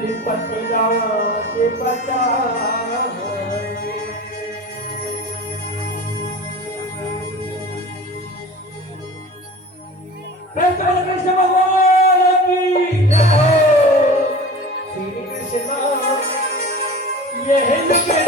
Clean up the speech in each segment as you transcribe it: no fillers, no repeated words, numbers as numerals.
लिपट जाओ के बचा कृष्ण भगवान की जय। श्री कृष्ण ये हिंद के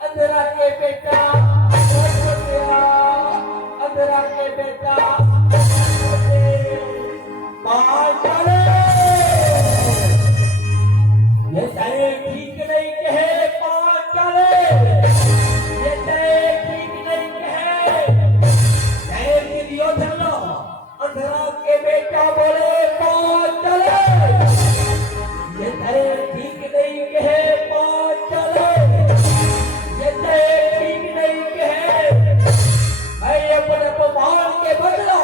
अंधेरा के बेटा अंधेरा के बेटा ये चाहे ठीक नहीं कहे पाँच चले ये चाहे ठीक नहीं कहे चाहे दुर्योधन अंधेरा के बेटा बोले पाँच चले ये चाहे ठीक नहीं कहे पाँच चले ये चाहे ठीक नहीं कहे मैं अपने अपमान के बदला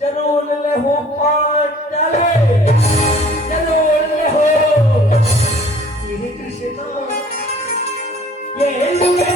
जनून ले हूँ पाँच चले जनून ले हो श्री कृष्ण ये हिंदू के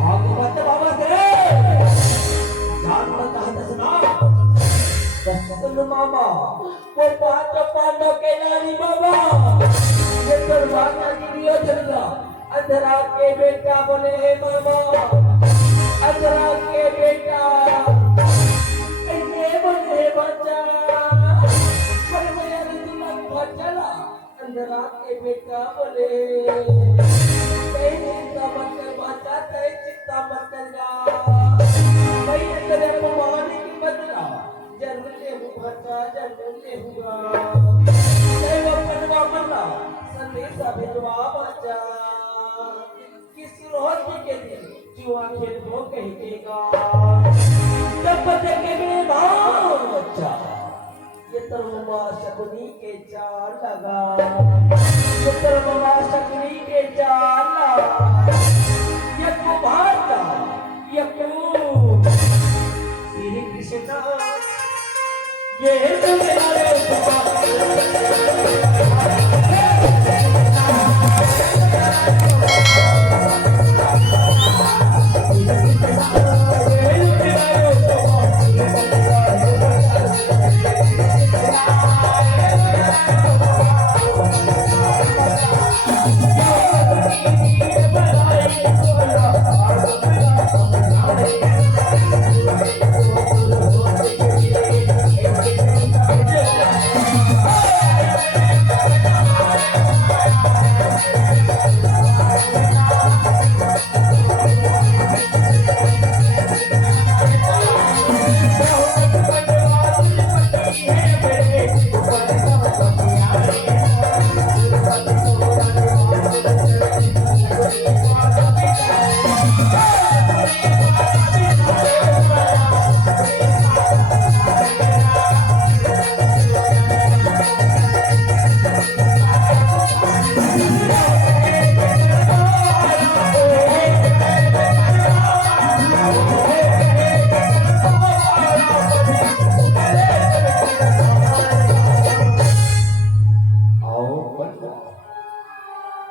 भागवत बाबा से जान बता दसना अंधरा के बेटा बोले हे मामा, अंधरा के बेटा कैसे बोले बच्चा, बोले भैया तुम चला। अंधरा के बेटा बोले चिंता मत कर बच्चा, चिंता मत कर भाई तेरे भगवान की बदला जरूर ले बच्चा, जरूर ले बनवा मरना संदेशा भिजवा बच्चा, किस रोज के दिन जुआ खेल को कहेगा जब देखेंगे बच्चा, ये तरुआ शकुनी के चाल लगा, ये तरुआ शकुनी के चाल लगा, ये को भागा ये को श्री कृष्ण ये तो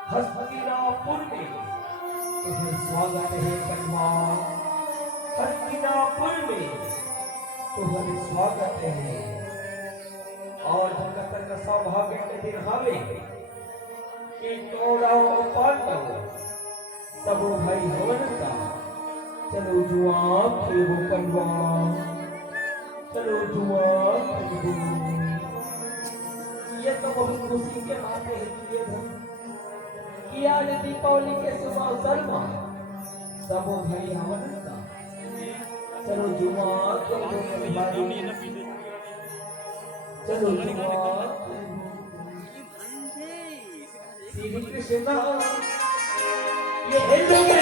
हस्तिनापुर में तुम्हें स्वागत है कन्वा, हस्तिनापुर में तुम्हें स्वागत है। और जगत का सौभाग्य के दिन हवे कि कौरव और पांडव सब भाई हवन का चलो जुआ खेलो कन्वा, चलो जुआ खेलो। ये तो बहुत खुशी के बात है कि आज दीपावली के शुभ अवसर में सब भाई हवन का चलो जुआ खेलो, चलो जुआ। श्री कृष्ण ये हिंदू के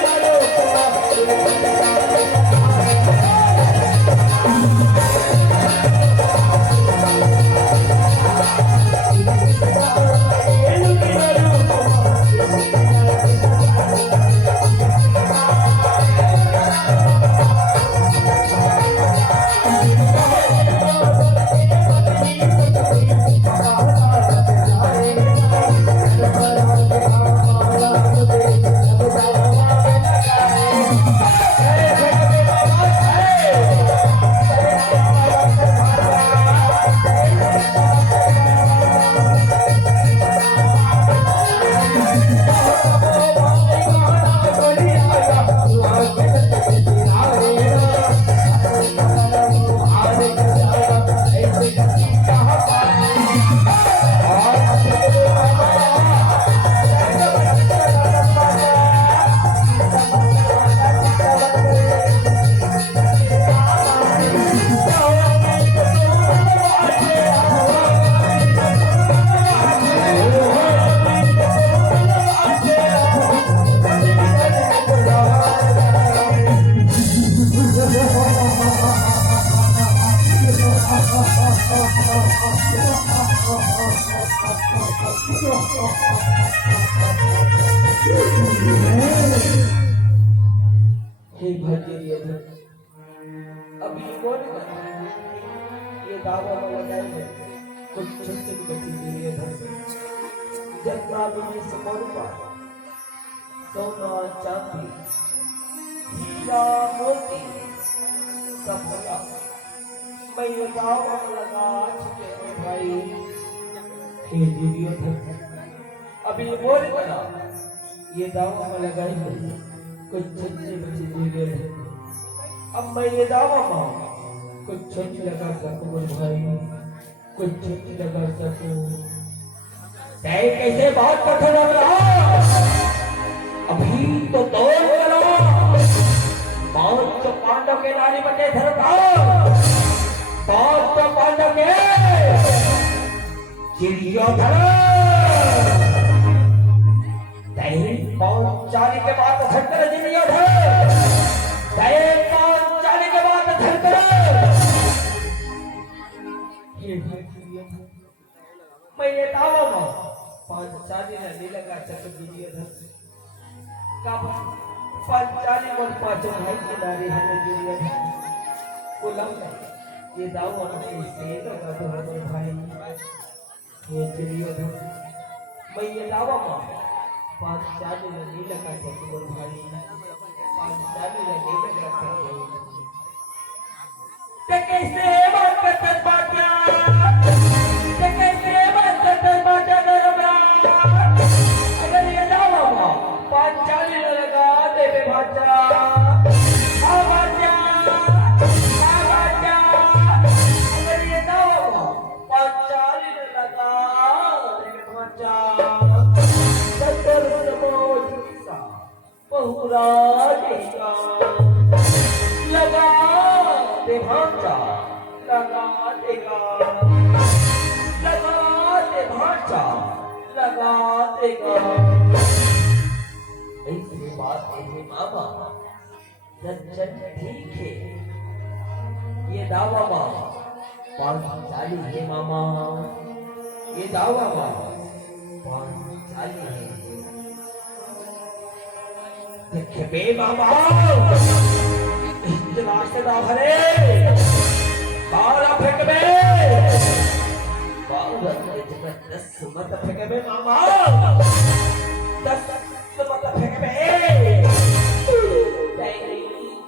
अभी कौन ये दावा लगाए कुछ छोटे बच्चे के लिए जितना भी समर्पा सोना चांदी हीरा मोती सब लगा मैं ये दावा लगा चुके भाई हे दिव्य अभी बोल बना ये दावा में लगाई गई कुछ सच्चे बच्चे जी गए। अब मैं ये दावा मां कुछ सच लगा सकूं बोल भाई, कुछ सच लगा सकूं। तय कैसे बात कर रहा अभी तो तोड़ करो। पांच पांडव के नारी बने धर्मराज, पांच पांडव के दुर्योधन। पांचाली के बाद धनकर दुर्योधन, पांचाली के बाद धनकर। मैं ये दावा पांचाली ने नहीं लगा सके दुर्योधन का। पांचाली और पांचों भाई के नारी हमें दुर्योधन को लगा ये दावा से लगा तो भाई ये दुर्योधन। मैं ये दावा पांचाली ने नहीं लगा सके बोल भाई, पांचाली ने नहीं लगा सके। ते कैसे बात करते बाटिया, ते कैसे बात करते बाटिया धर्मराज। अगर ये दावा पांचाली ने लगा देवे भाचा, आ भाचा, आ भाचा। अगर ये दावा पांचाली ने लगा देवे भाचा, बहुराजेगा लगा दे भांचा, लगा देगा, लगा दे भांचा, लगा देगा। ऐसी बात है मामा, सच्चन ठीक है। ये दावा माँ पांचाली है मामा, ये दावा माँ पांचाली है। बे बाबा इतना से दाहरे बाला फेंक बे, बाबा इतना 10 मत फेंक बे मामा, 10 मत फेंक बे। तेरी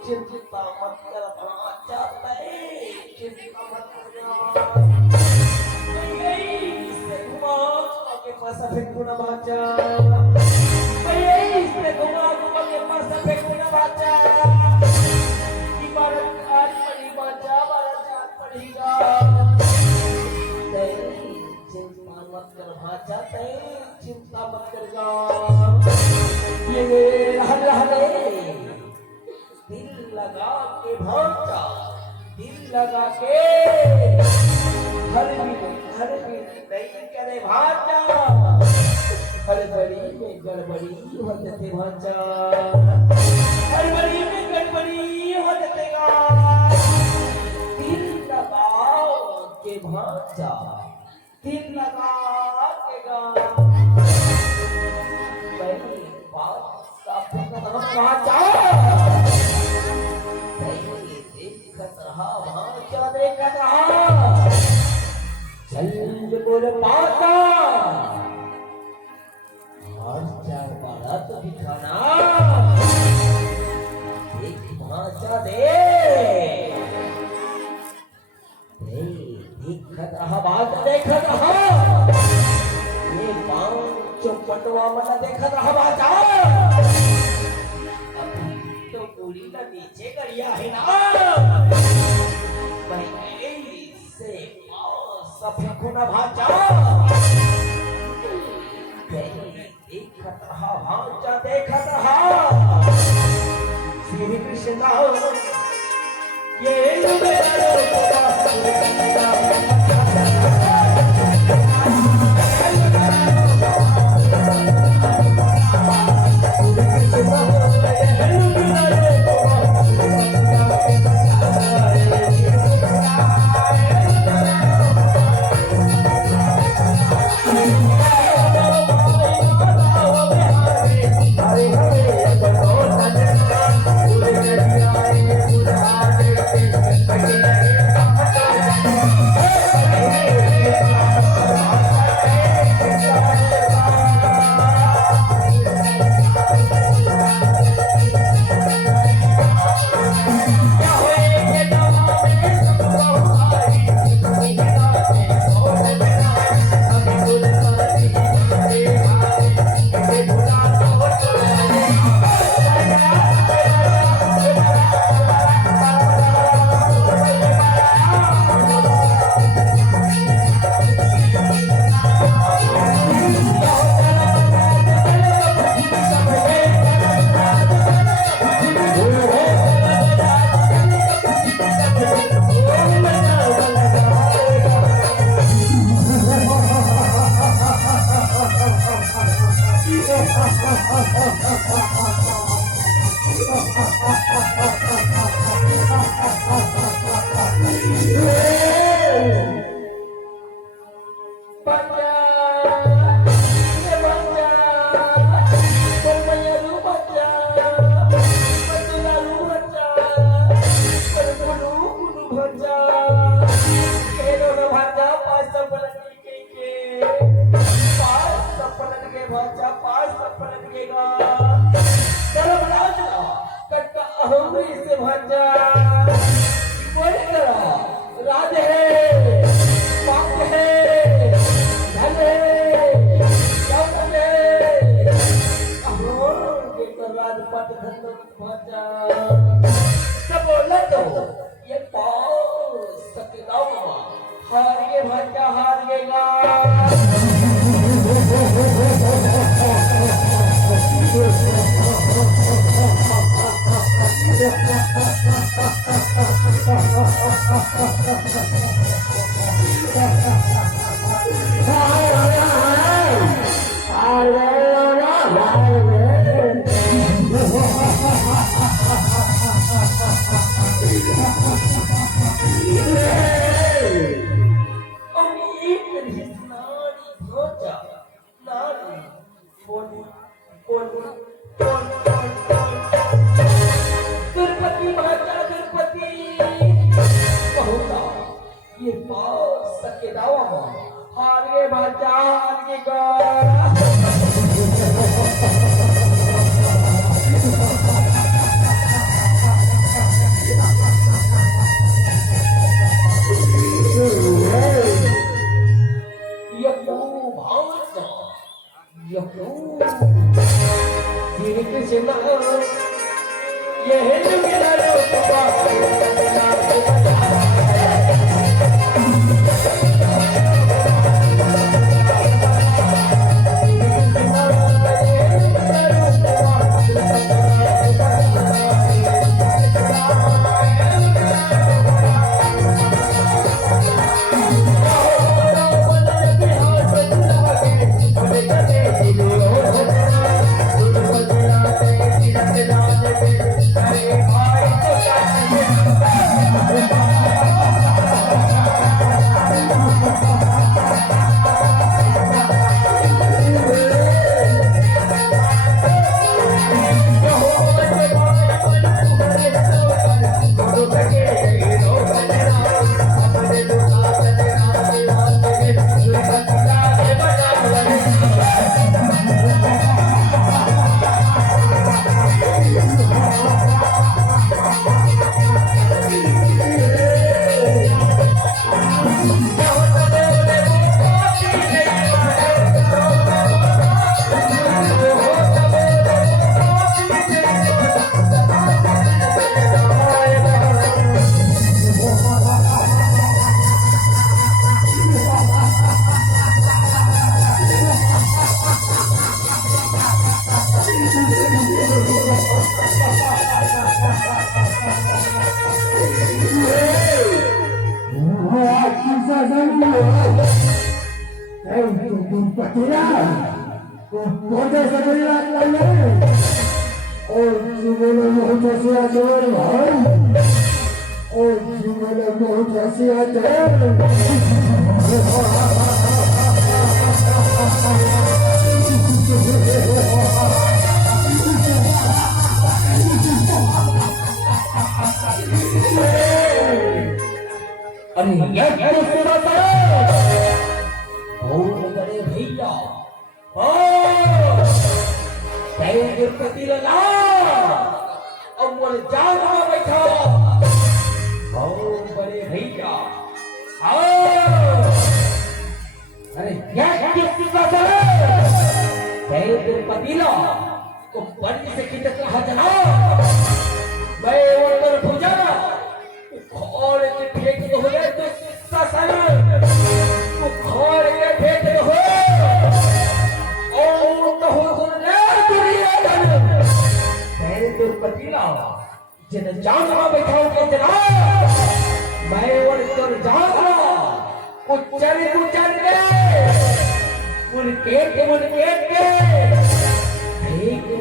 चिंता मत कर भांचा, चिंता मत कर। इससे घुमा के पास फेंकू ना भांचा, इससे घुमा के पास फेंकू ना भांचा। इबारत आज पड़ी भांचा, बारत आज पड़ेगा। तेरी चिंता मत कर भांचा, तेरी चिंता मत करेगा। ये हले दिल लगा के भांचा, दिल लगा के हर भी नहीं करे भांचा। हड़बड़ी में गड़बड़ी हो जाते भांचा, हड़बड़ी में गड़बड़ी हो जातेगा। दिल लगा के भांचा, दिल लगा के गा। पहली बात भांचा, देखत रहा भांचा, देखत रहा। चल बोल पाता चार बारा तो दिखाना, एक भांचा दे। देखत रहा बात, देखत रहा। ये पांच पटवा मना देखत रहा भांचा। अभी तो पूरी का नीचे गरिया है ना, से सफेद ना भांचा। देखत रहा भांचा, देखत रहा। श्री कृष्ण ये Hey!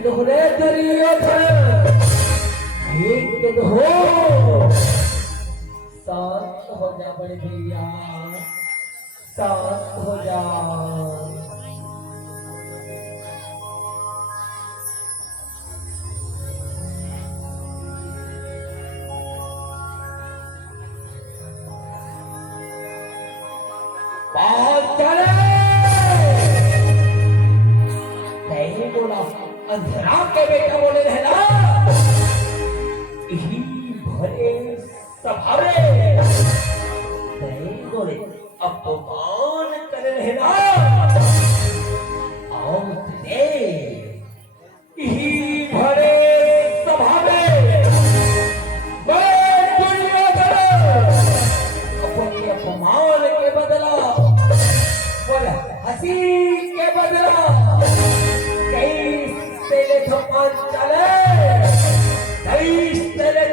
दोहरे दुर्योधन एक दो शांत हो जा बड़े भैया शांत हो जा बात चले नहीं बोला अंधरा के बेटा बोले रहना ही भरे सभारे नहीं बोले अपमान कर रहना आओ तुझे ही भरे सभारे अपने अपमान के बदला हंसी के बदला कई तेरे थप्पड़ चले कई तेरे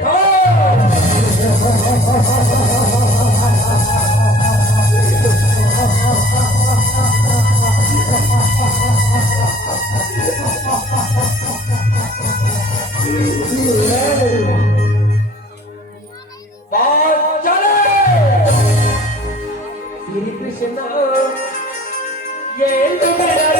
बात चले श्री कृष्ण ये मेरा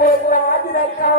लाज रखो।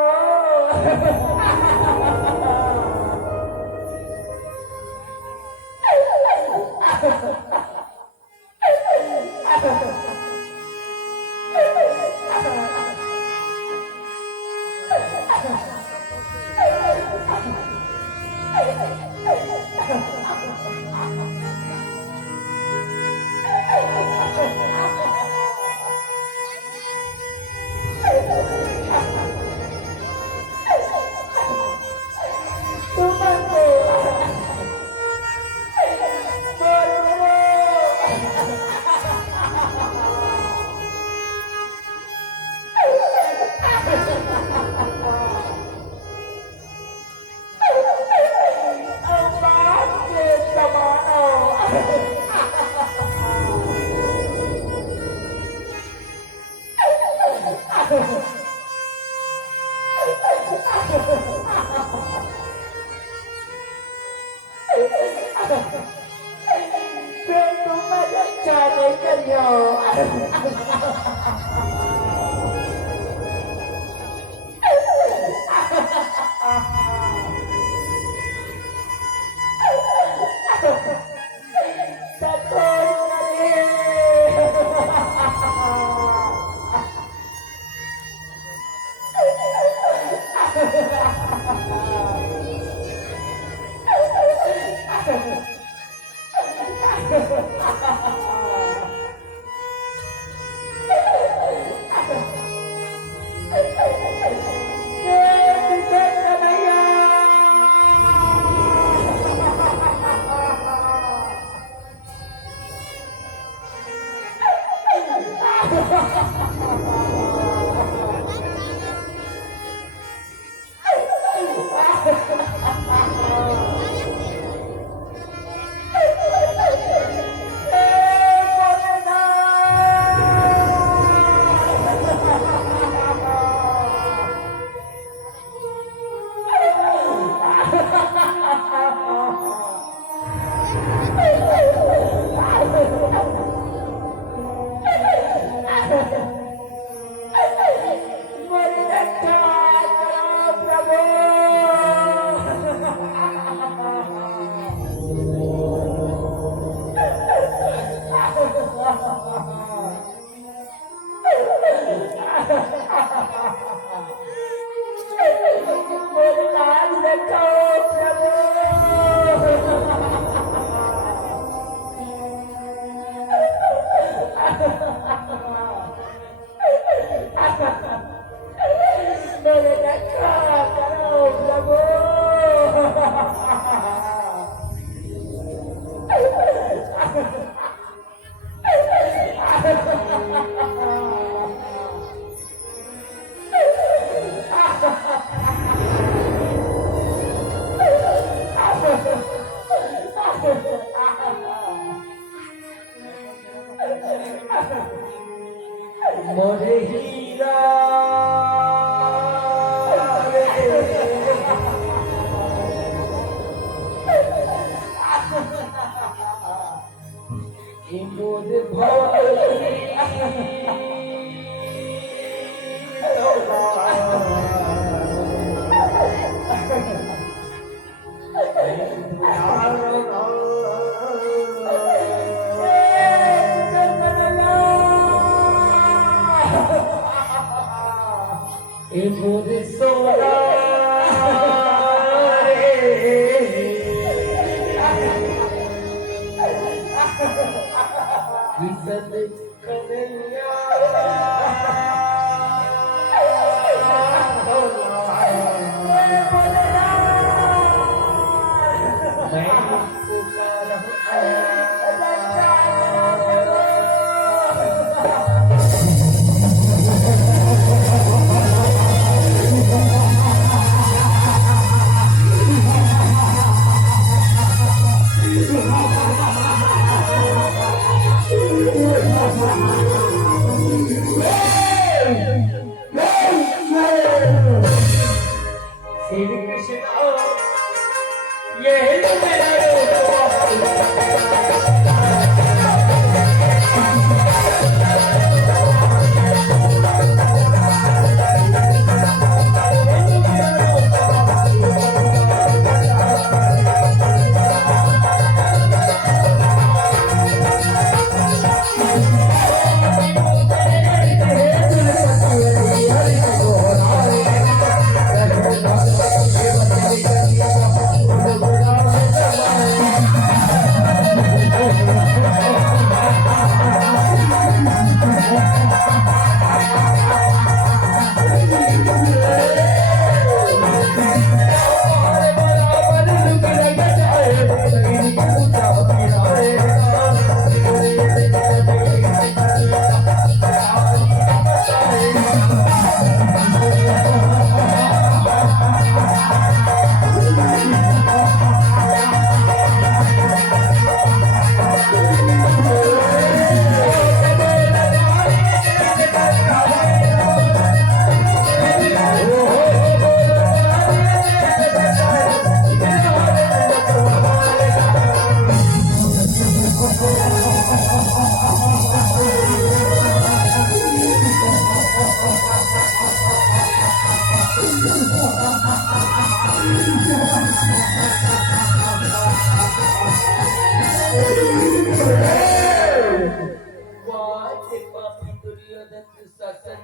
दुशासन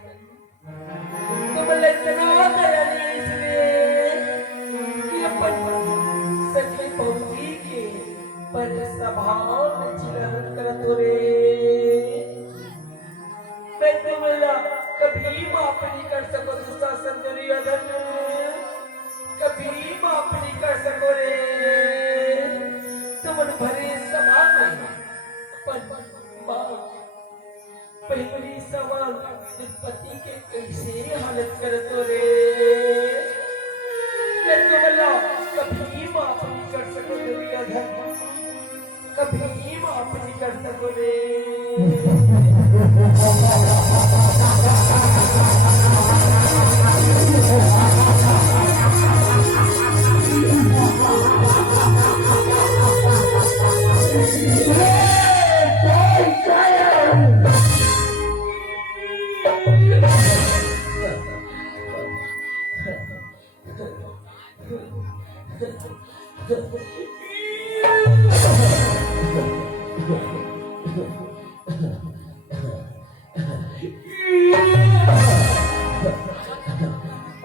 तुम लचना कराने इसलिए कि अपन सखी पहुंची के पर स्वभाव में चिरहन करतो रे मैं तुम्हारा कभी माफ नहीं कर सको दुशासन दुर्योधन कभी माफ नहीं कर सको रे तुम भरे सभा में पहली सवाल पति के कैसे हालत करतो रे मैं तुम्हारा कभी माफ नहीं कर सको दुर्योधन कभी माफ नहीं कर सको रे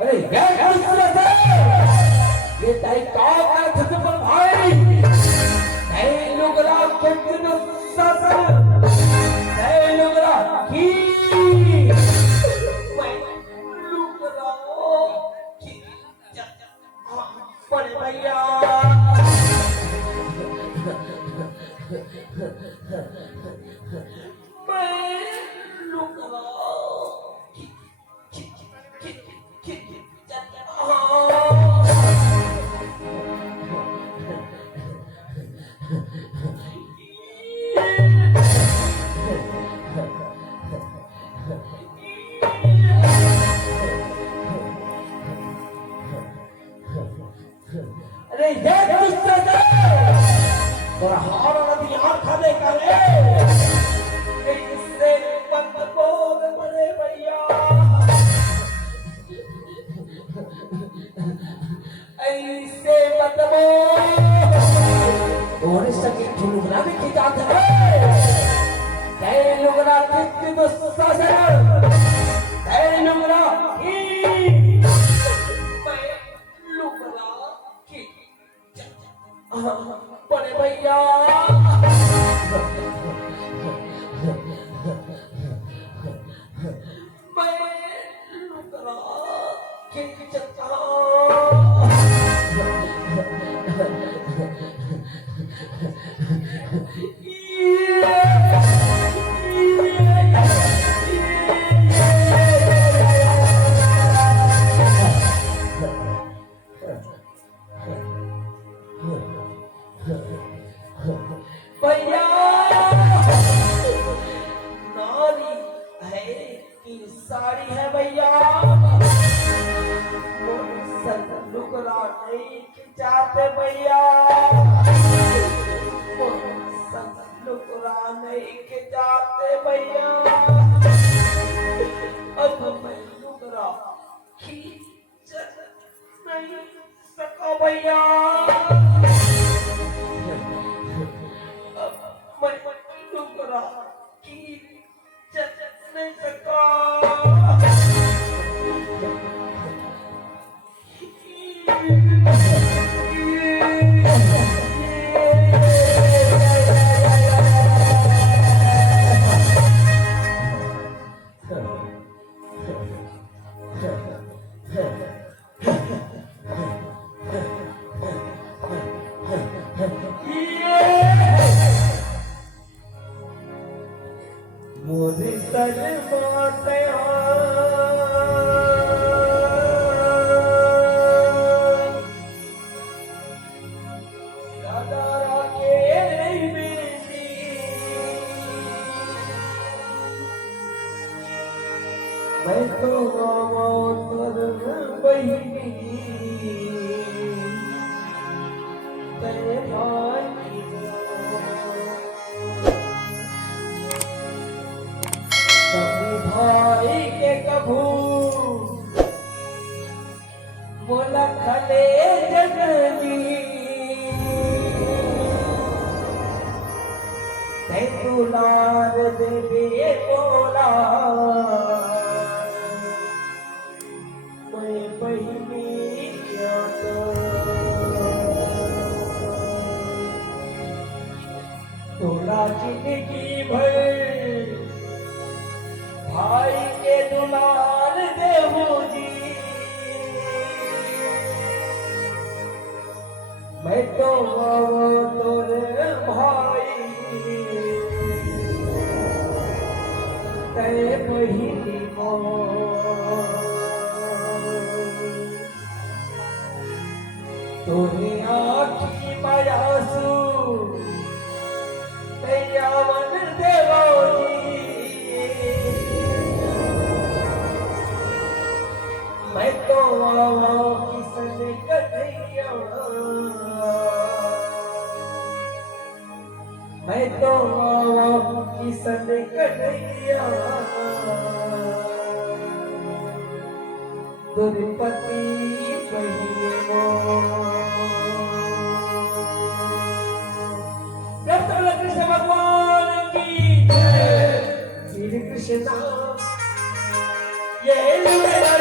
अरे ये ताई कौन का छत्रपति भाई ताई लोगरा केंद्र शासन ताई लोगरा की मैं लुकरा की पड़े भैया मैं लुकरा अरे ये दुष्ट और हारा नदी आंखा दे करे इससे मत बोल बड़े भैया ऐसे मत बोल और सके झुलुगना भी खिंचा दे तै लुगना कितनी दुष्ट तै लुगना बड़े भैया मैं लुकरा खिंचता भैया नारी है कि साड़ी है भैया सब लुकरा नहीं खिंचाते भैया सब लुकरा नहीं खिंचाते भैया अब मैं लुकरा खींच नहीं सका भैया मैं लुकरा खींच नहीं सका मोदी सजमाते दादा के बेटी मैं तो मामा बहिनी तेरे भाई भाई के कभू बोला खले जननी दुलार देवे बोला तो तोरे भाई तेरे बहिनी को तोरे आखी मायासू तैयावन देवोजी मैं तो आवा किसन कन्हैया मैं तो आवा किसन कन्हैया दुर्पति कहिए वो कृष्ण भगवान की जय श्री कृष्ण ये मेरा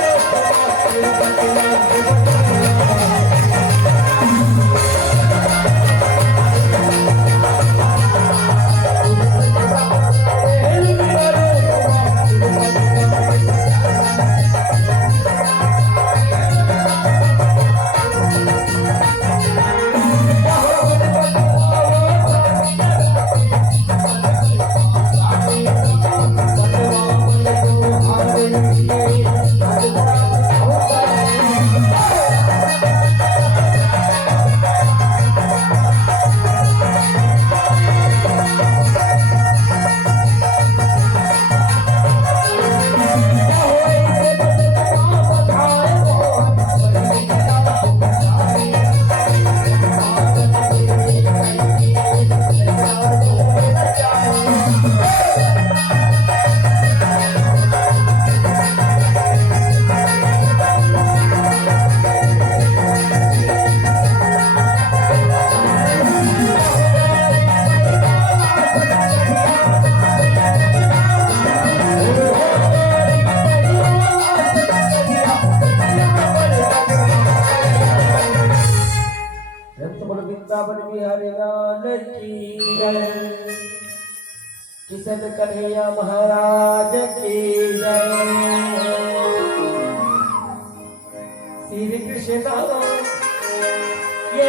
किशन कन्हैया महाराज की जय श्री कृष्ण ये